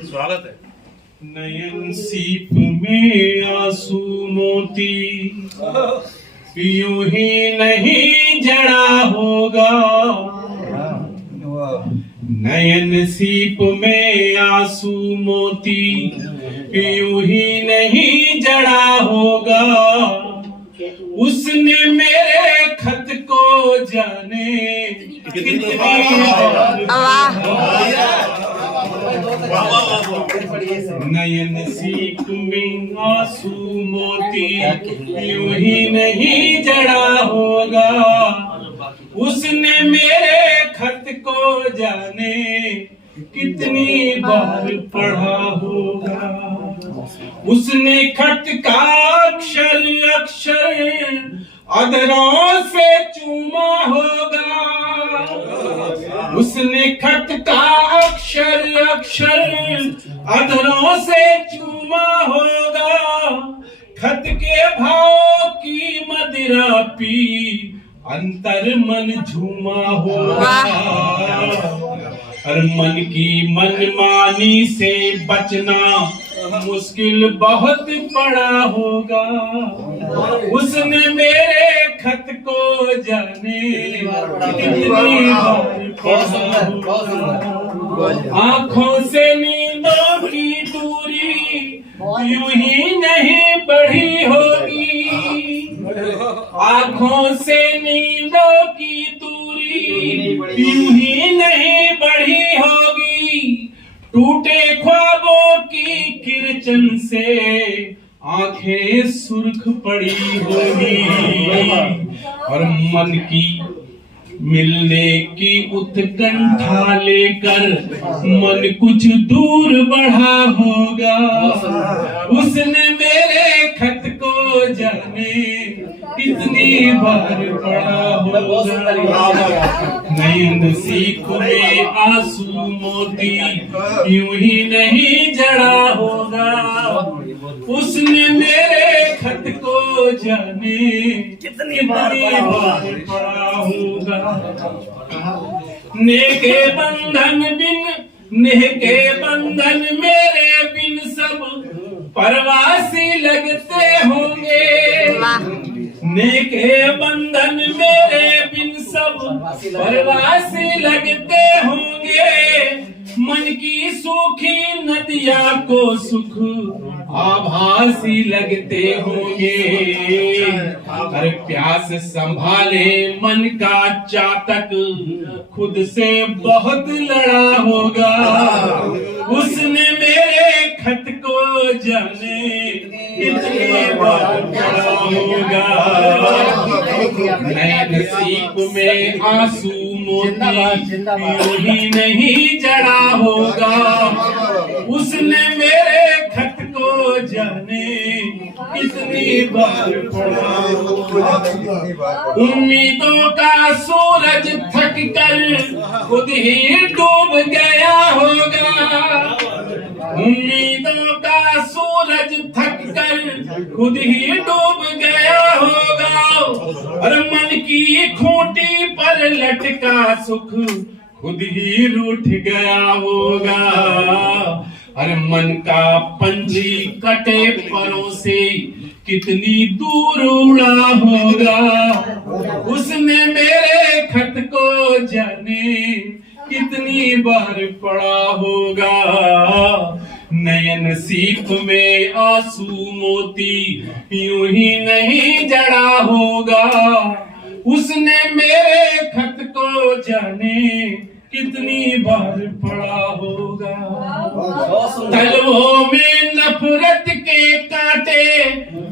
स्वागत है। नयन सीप में आंसू मोती यूं ही नहीं जड़ा होगा। नयन सीप में आंसू मोती यूं ही नहीं जड़ा होगा। उसने मेरे खत को जाने कितनी नयन सीप में आंसू मोती यूं ही नहीं जड़ा होगा। उसने मेरे खत को जाने कितनी बार पढ़ा होगा। उसने खत का अक्षर अक्षर अधरों से चूमा होगा। उसने खत का अक्षर अक्षर अधरों से चूमा होगा। खत के भाव की मदिरा पी अंतर मन झूमा होगा। हर मन की मनमानी से बचना मुश्किल बहुत बड़ा होगा। उसने मेरे खत को जाने कितनी बार पढ़ा होगा। आंखों से नींदों की दूरी यूं ही नहीं बढ़ी होगी। आंखों से नींदों की दूरी यूं ही नहीं बढ़ी होगी। टूटे ख्वाबों की किरचन से आंखें सुर्ख पड़ी होगी। और मन की मिलने की उत्कंठा लेकर मन कुछ दूर बढ़ा होगा। उसने मेरे खत को जाने कितनी बार पढ़ा होगा। नयन सीप में आंसू मोती यूं ही नहीं जड़ा होगा। उसने मेरे खत को जाने कितनी बार पढ़ा होगा। नेह के बंधन मेरे बिन सब परवासी लगते होंगे। नेह के बंधन मेरे बिन सब परवासी लगते होंगे। मन की सूखी नदिया को सुख आभासी लगते होंगे। हर प्यास संभाले मन का चातक खुद से बहुत लड़ा होगा। उसने मेरे खत को जाने कितनी बार पढ़ा होगा। नयन सीप में आंसू मोती यूं ही नहीं जड़ा होगा। उसने मेरे खत को जाने कितनी बार पढ़ा होगा। उम्मीदों का सूरज थक कर खुद ही डूब गया होगा। उम्मीदों का सूरज थक कर खुद ही डूब गया होगा। और मन की खूंटी पर लटका सुख खुद ही रूठ गया होगा। अरे मन का पंछी कटे परों से कितनी दूर उड़ा होगा। उसने मेरे खत को जाने कितनी बार पढ़ा होगा। नयन सीप में आंसू मोती यूं ही नहीं जड़ा होगा। उसने मेरे खत को जाने कितनी बार पढ़ा होगा। तलवों में नफरत के कांटे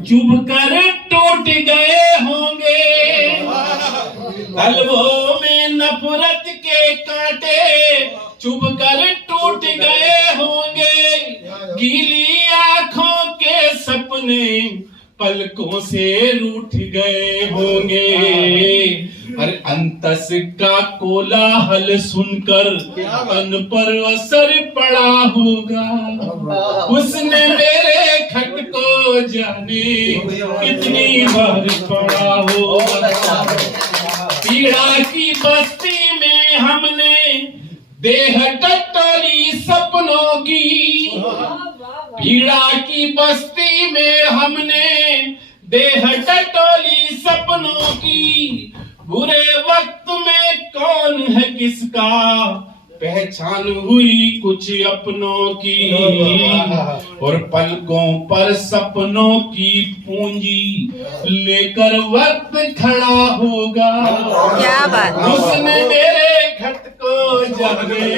चुभकर टूट गए होंगे। तलवों में नफरत के कांटे चुभकर टूट गए होंगे। गीली आंखों के सपने पलकों से रूठ गए होंगे। और अंतस का कोलाहल सुनकर तन पर असर पड़ा होगा। उसने मेरे खत को जाने कितनी बार पढ़ा होगा। पीड़ा की बस्ती में हमने देह टटोली सब सपनों की, पीड़ा की बस्ती में हमने देह टटोली सपनों की। बुरे वक्त में कौन है किसका, पहचान हुई कुछ अपनों की। और पलकों पर सपनों की पूंजी लेकर वक्त खड़ा होगा। क्या बात। उसने मेरे खत को जाने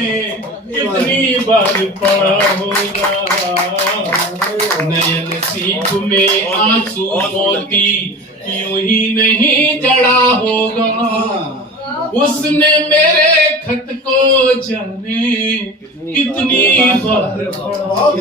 कितनी बार पढ़ा होगा। नयन सीप में आंसू मोती यूं ही नहीं जड़ा होगा। उसने मेरे खत को जाने कितनी बार पढ़ा।